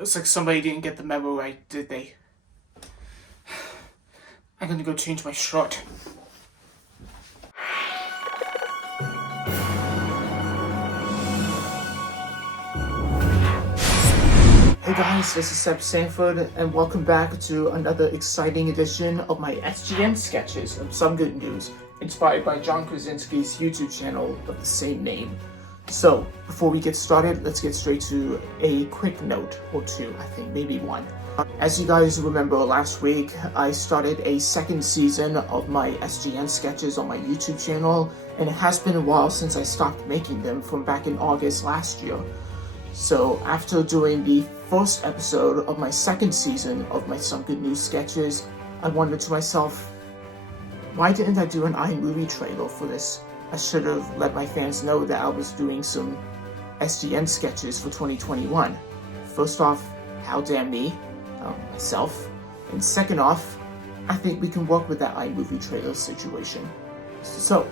Looks like somebody didn't get the memo right, did they? I'm gonna go change my shirt. Hey guys, this is Seb Sanford, and welcome back to another exciting edition of my SGN sketches of Some Good News, inspired by John Krasinski's YouTube channel of the same name. So, before we get started, let's get straight to a quick note or two, I think, maybe one. As you guys remember, last week, I started a second season of my SGN sketches on my YouTube channel, and it has been a while since I stopped making them from back in August last year. So, after doing the first episode of my second season of my Some Good News sketches, I wondered to myself, why didn't I do an iMovie trailer for this? I should have let my fans know that I was doing some SGN sketches for 2021. First off, how dare me, myself. And second off, I think we can work with that iMovie trailer situation. So,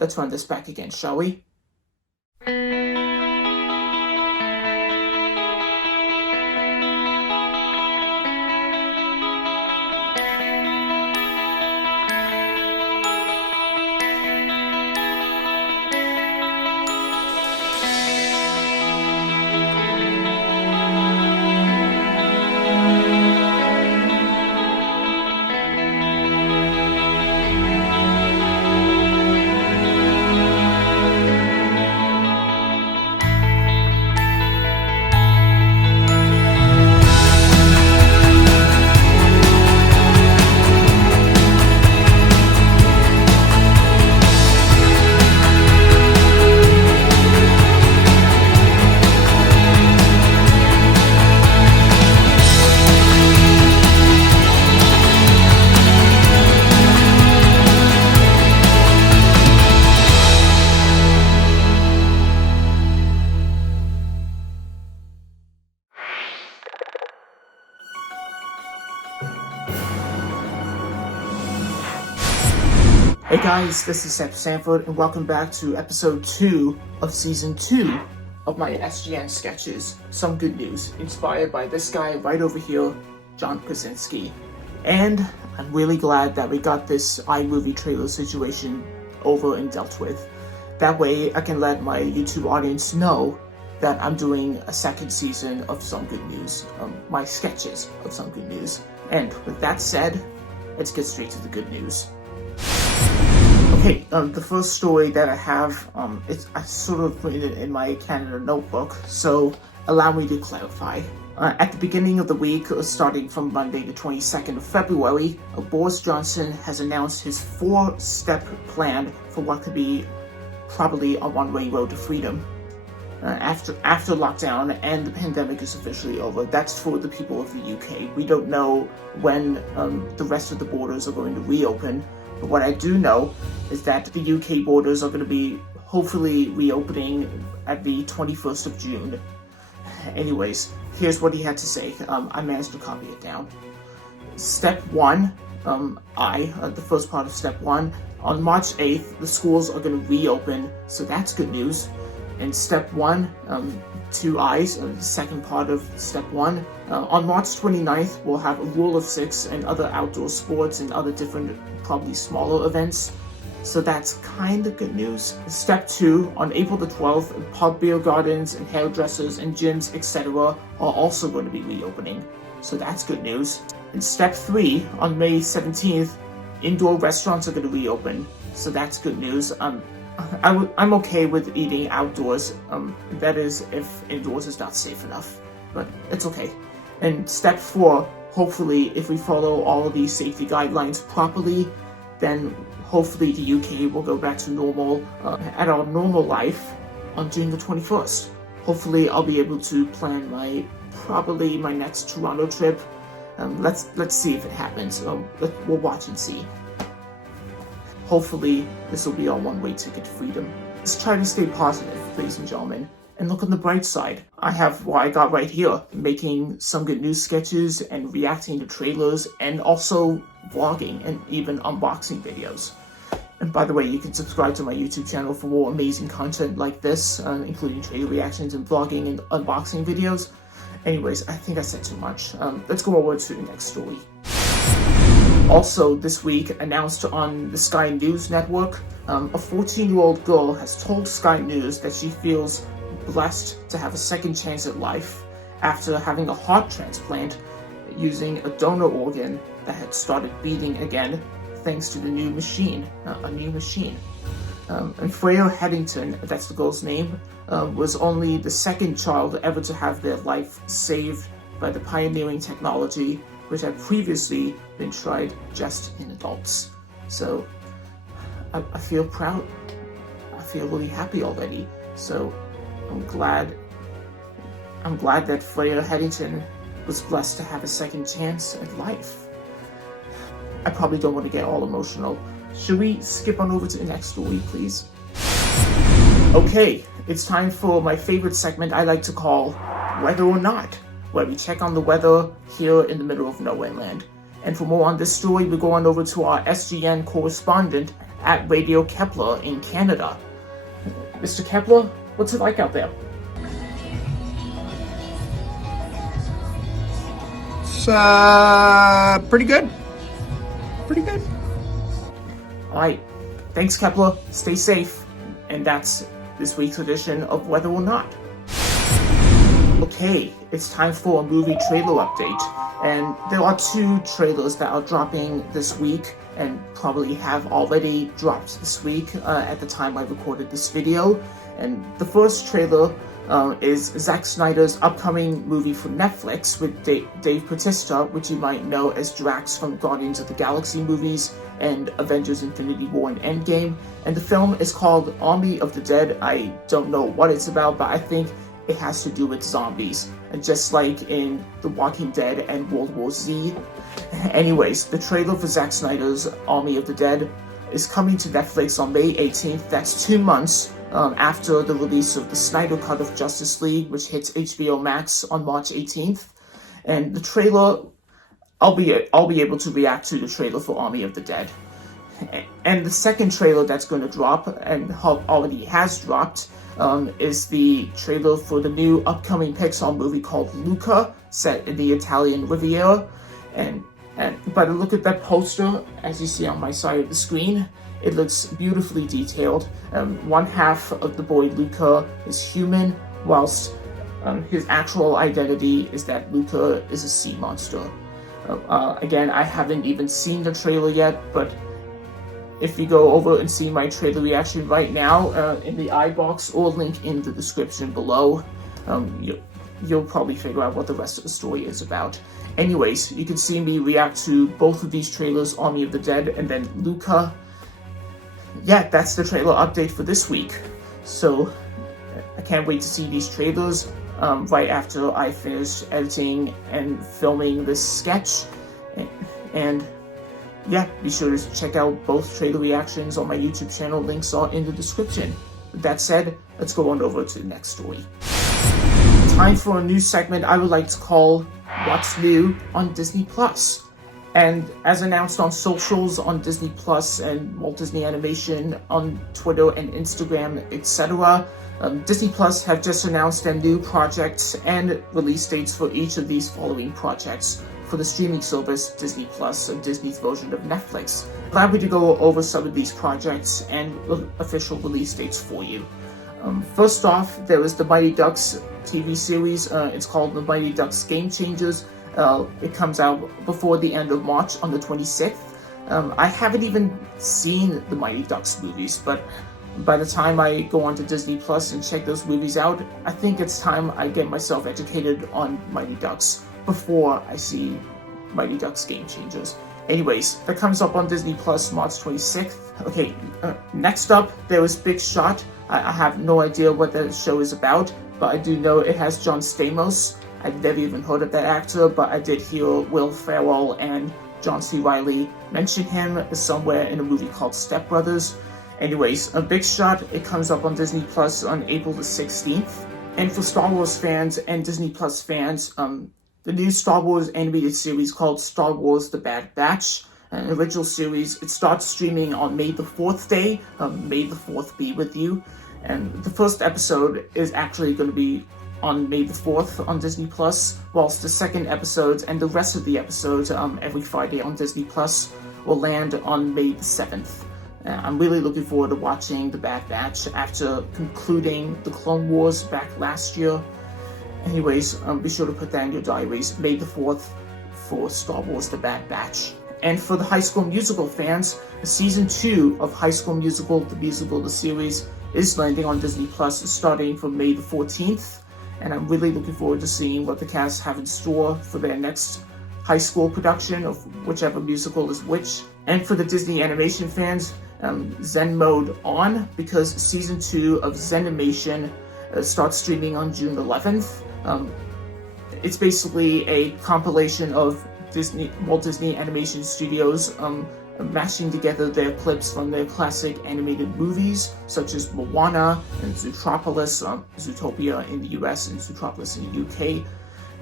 let's run this back again, shall we? Hey guys, this is Seb Sanford, and welcome back to episode 2 of season 2 of my SGN sketches, Some Good News, inspired by this guy right over here, John Krasinski. And I'm really glad that we got this iMovie trailer situation over and dealt with. That way I can let my YouTube audience know that I'm doing a second season of Some Good News, my sketches of Some Good News. And with that said, let's get straight to the good news. Okay, the first story that I have, I sort of put it in my Canada notebook, so allow me to clarify. At the beginning of the week, starting from Monday the 22nd of February, Boris Johnson has announced his 4-step plan for what could be probably a one-way road to freedom. After lockdown and the pandemic is officially over. That's for the people of the UK. We don't know when the rest of the borders are going to reopen. But what I do know is that the UK borders are going to be hopefully reopening at the 21st of June. Anyways, here's what he had to say. I managed to copy it down. Step 1, the first part of step 1, on March 8th, the schools are going to reopen, so that's good news. And step 1, 2 I's, the second part of step 1. On March 29th, we'll have a rule of 6 and other outdoor sports and other different, probably smaller events. So that's kind of good news. Step 2, on April the 12th, pub beer gardens and hairdressers and gyms, etc. are also going to be reopening. So that's good news. And step 3, on May 17th, indoor restaurants are going to reopen. So that's good news. I'm okay with eating outdoors, that is if indoors is not safe enough, but it's okay. And step 4, hopefully if we follow all of these safety guidelines properly, then hopefully the UK will go back to normal, at our normal life on June the 21st. Hopefully I'll be able to plan probably my next Toronto trip. Let's see if it happens. We'll watch and see. Hopefully, this will be our one-way ticket to freedom. Let's try to stay positive, ladies and gentlemen, and look on the bright side. I have what I got right here, making some good news sketches and reacting to trailers, and also vlogging and even unboxing videos. And by the way, you can subscribe to my YouTube channel for more amazing content like this, including trailer reactions and vlogging and unboxing videos. Anyways, I think I said too much. Let's go over to the next story. Also this week, announced on the Sky News Network, a 14-year-old girl has told Sky News that she feels blessed to have a second chance at life after having a heart transplant using a donor organ that had started beating again thanks to the new machine, And Freya Headington, that's the girl's name, was only the second child ever to have their life saved by the pioneering technology which had previously been tried just in adults. So I feel proud. I feel really happy already. So I'm glad that Freya Headington was blessed to have a second chance at life. I probably don't want to get all emotional. Should we skip on over to the next story, please? Okay, it's time for my favorite segment I like to call Whether or Not, where we check on the weather here in the middle of nowhere land. And for more on this story, we go on over to our SGN correspondent at Radio Kepler in Canada. Mr. Kepler, what's it like out there? It's pretty good. Pretty good. All right, thanks Kepler, stay safe. And that's this week's edition of Whether or Not. Okay, it's time for a movie trailer update. And there are 2 trailers that are dropping this week and probably have already dropped this week at the time I recorded this video. And the first trailer is Zack Snyder's upcoming movie for Netflix with Dave Bautista, which you might know as Drax from Guardians of the Galaxy movies and Avengers Infinity War and Endgame. And the film is called Army of the Dead. I don't know what it's about, but I think it has to do with zombies, just like in The Walking Dead and World War Z. Anyways, the trailer for Zack Snyder's Army of the Dead is coming to Netflix on May 18th. That's 2 months after the release of the Snyder Cut of Justice League, which hits HBO Max on March 18th. And the trailer, I'll be able to react to the trailer for Army of the Dead. And the second trailer that's going to drop, and already has dropped, is the trailer for the new upcoming Pixar movie called Luca, set in the Italian Riviera. And by the look at that poster, as you see on my side of the screen, it looks beautifully detailed. One half of the boy Luca is human, whilst his actual identity is that Luca is a sea monster. Again, I haven't even seen the trailer yet, but if you go over and see my trailer reaction right now in the iBox or link in the description below, you'll probably figure out what the rest of the story is about. Anyways, you can see me react to both of these trailers, Army of the Dead and then Luca. Yeah, that's the trailer update for this week. So I can't wait to see these trailers right after I finish editing and filming this sketch. And yeah, be sure to check out both trailer reactions on my YouTube channel. Links are in the description. With that said, let's go on over to the next story. Time for a new segment I would like to call What's New on Disney Plus. And as announced on socials on Disney Plus and Walt Disney Animation on Twitter and Instagram, etc., Disney Plus have just announced their new projects and release dates for each of these following projects for the streaming service Disney Plus, Disney's version of Netflix. I'm happy to go over some of these projects and official release dates for you. First off, there is the Mighty Ducks TV series. It's called The Mighty Ducks Game Changers. It comes out before the end of March on the 26th. I haven't even seen the Mighty Ducks movies, but by the time I go onto Disney Plus and check those movies out, I think it's time I get myself educated on Mighty Ducks before I see Mighty Ducks Game Changers. Anyways, that comes up on Disney Plus March 26th. Okay, next up, there is Big Shot. I have no idea what that show is about, but I do know it has John Stamos. I've never even heard of that actor, but I did hear Will Ferrell and John C. Reilly mention him somewhere in a movie called Step Brothers. Anyways, a Big Shot, it comes up on Disney Plus on April the 16th. And for Star Wars fans and Disney Plus fans, the new Star Wars animated series called Star Wars The Bad Batch, an original series, it starts streaming on May the 4th day. May the 4th be with you. And the first episode is actually going to be on May the 4th on Disney Plus, whilst the second episodes and the rest of the episodes every Friday on Disney Plus will land on May the 7th. I'm really looking forward to watching The Bad Batch after concluding the Clone Wars back last year. Anyways, be sure to put that in your diaries, May the 4th for Star Wars The Bad Batch. And for the High School Musical fans, Season 2 of High School Musical, the musical, the series, is landing on Disney Plus starting from May the 14th. And I'm really looking forward to seeing what the cast have in store for their next high school production of whichever musical is which. And for the Disney animation fans, Zen Mode on, because Season 2 of Zenimation starts streaming on June 11th. It's basically a compilation of Walt Disney Animation Studios mashing together their clips from their classic animated movies, such as Moana and Zootropolis, Zootopia in the US and Zootropolis in the UK,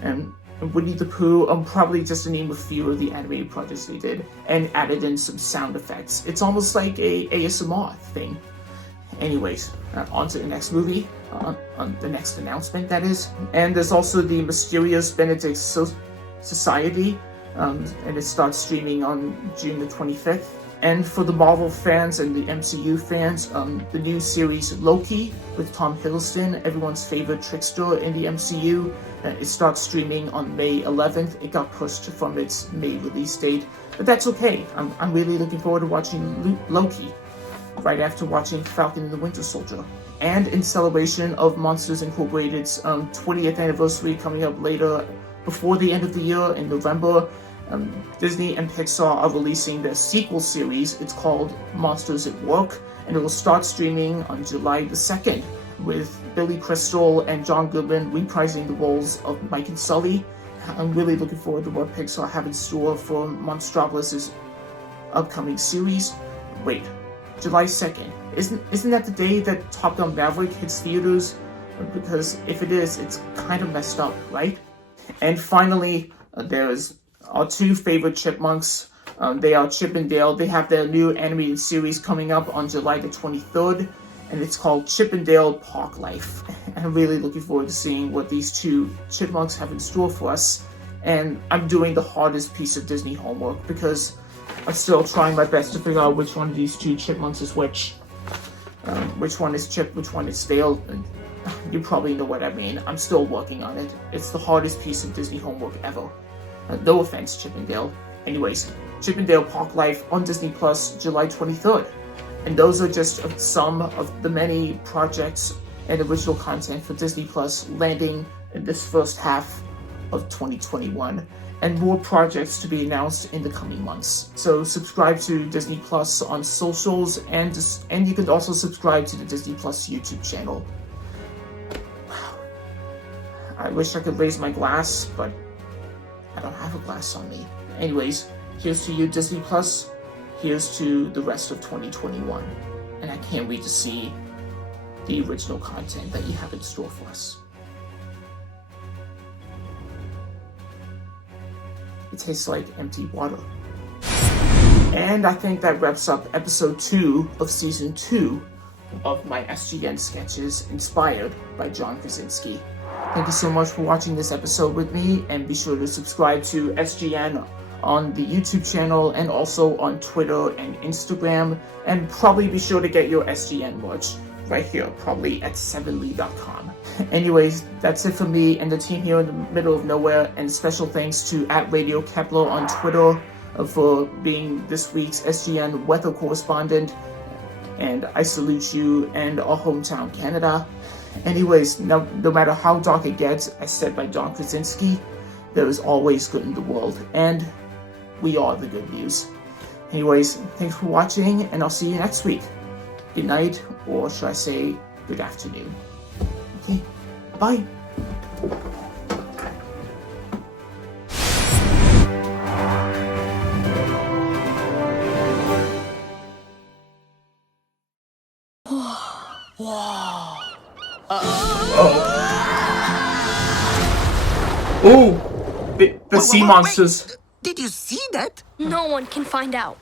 and Winnie the Pooh, probably just to name a few of the animated projects they did, and added in some sound effects. It's almost like a ASMR thing. Anyways, on to the next movie, on the next announcement, that is. And there's also the Mysterious Benedict Society, and it starts streaming on June the 25th. And for the Marvel fans and the MCU fans, the new series Loki with Tom Hiddleston, everyone's favorite trickster in the MCU, it starts streaming on May 11th. It got pushed from its May release date, but that's okay. I'm really looking forward to watching Loki right after watching Falcon and the Winter Soldier. And in celebration of Monsters Incorporated's 20th anniversary coming up later, before the end of the year in November, Disney and Pixar are releasing their sequel series. It's called Monsters at Work, and it will start streaming on July the 2nd, with Billy Crystal and John Goodman reprising the roles of Mike and Sully. I'm really looking forward to what Pixar have in store for Monstropolis' upcoming series. Wait, July 2nd. Isn't that the day that Top Gun Maverick hits theaters? Because if it is, it's kind of messed up, right? And finally, there's our two favorite chipmunks. They are Chip and Dale. They have their new animated series coming up on July the 23rd, and it's called Chip and Dale Park Life. And I'm really looking forward to seeing what these two chipmunks have in store for us. And I'm doing the hardest piece of Disney homework because I'm still trying my best to figure out which one of these two chipmunks is which. Which one is Chip, which one is Dale. And you probably know what I mean. I'm still working on it. It's the hardest piece of Disney homework ever. No offense, Chip and Dale. Anyways, Chip and Dale Park Life on Disney Plus, July 23rd. And those are just some of the many projects and original content for Disney Plus landing in this first half of 2021, and more projects to be announced in the coming months. So subscribe to Disney Plus on socials, and you can also subscribe to the Disney Plus YouTube channel. Wow. I wish I could raise my glass, but I don't have a glass on me. Anyways, here's to you, Disney Plus. Here's to the rest of 2021. And I can't wait to see the original content that you have in store for us. It tastes like empty water. And I think that wraps up episode 2 of season 2 of my SGN sketches inspired by John Krasinski. Thank you so much for watching this episode with me, and be sure to subscribe to SGN on the YouTube channel and also on Twitter and Instagram, and probably be sure to get your SGN merch right here, probably at 7ly.com. Anyways, that's it for me and the team here in the middle of nowhere, and special thanks to @Radio_Kepler on Twitter for being this week's SGN weather correspondent, and I salute you and our hometown Canada. Anyways, no matter how dark it gets, as said by John Krasinski, there is always good in the world, and we are the good news. Anyways, thanks for watching, and I'll see you next week. Good night, or should I say good afternoon. Okay, bye. Oh, the sea monsters. Did you see that? No one can find out.